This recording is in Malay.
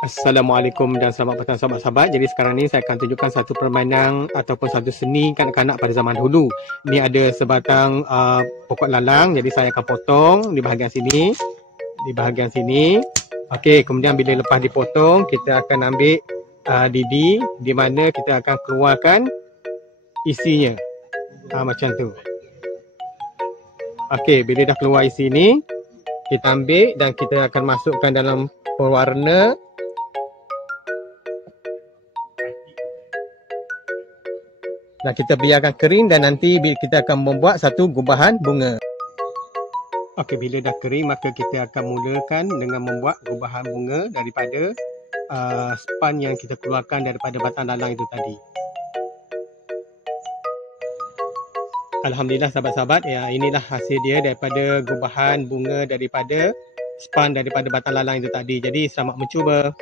Assalamualaikum dan selamat petang sahabat-sahabat. Jadi sekarang ni saya akan tunjukkan satu permainan ataupun satu seni kanak-kanak pada zaman dulu. Ni ada sebatang pokok lalang, jadi saya akan potong di bahagian sini. Di bahagian sini. Okey, kemudian bila lepas dipotong, kita akan ambil lidi di mana kita akan keluarkan isinya. Macam tu. Okey, bila dah keluar isi ni, kita ambil dan kita akan masukkan dalam pewarna. Dan kita biarkan kering dan nanti kita akan membuat satu gubahan bunga. Okey, bila dah kering maka kita akan mulakan dengan membuat gubahan bunga daripada span yang kita keluarkan daripada batang lalang itu tadi. Alhamdulillah sahabat-sahabat, ya, inilah hasil dia daripada gubahan bunga daripada span daripada batang lalang itu tadi. Jadi selamat mencuba.